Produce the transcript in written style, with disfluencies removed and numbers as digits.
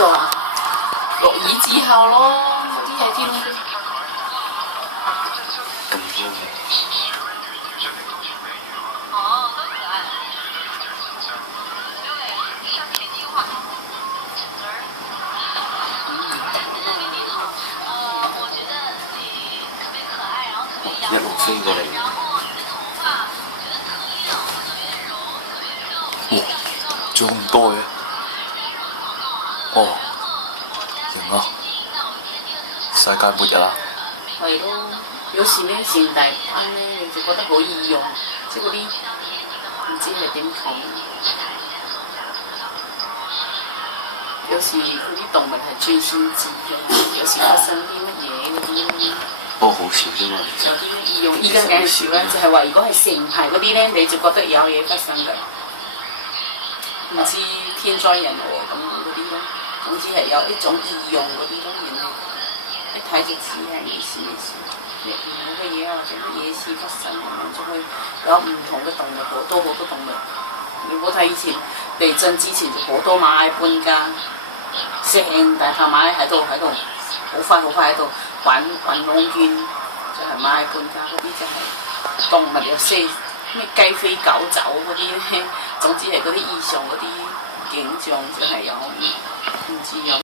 度啊？落雨之後咯，嗰啲係天空飛。咁多嘅。一路飛過嚟。哇！仲有咁多嘅？哦，型啊！世界末日啊！係咯，有時咧成大班咧，你就覺得好易用，即係嗰啲唔知係點講。有時嗰啲動物係最先知嘅，有時發生啲乜嘢嗰啲。不過好少啫嘛，其實。有啲易用，依家梗係少啦，就係話如果係成排嗰啲咧，你就覺得有嘢發生㗎。唔知天災人禍咁嗰啲咯，總之係有一種易用嗰啲咯，然後一睇就知係咩事，唔好嘅嘢或者乜嘢事發生咁樣，就會有唔同嘅動物，好多動物。你唔好睇以前地震之前就好多螞蟻搬家，成大棚螞蟻喺度，好快喺度滾窿圈，就係螞蟻搬家嗰啲就係動物有些咩雞飛狗走嗰啲咧，總之係嗰啲異常嗰啲景象就係有唔知有。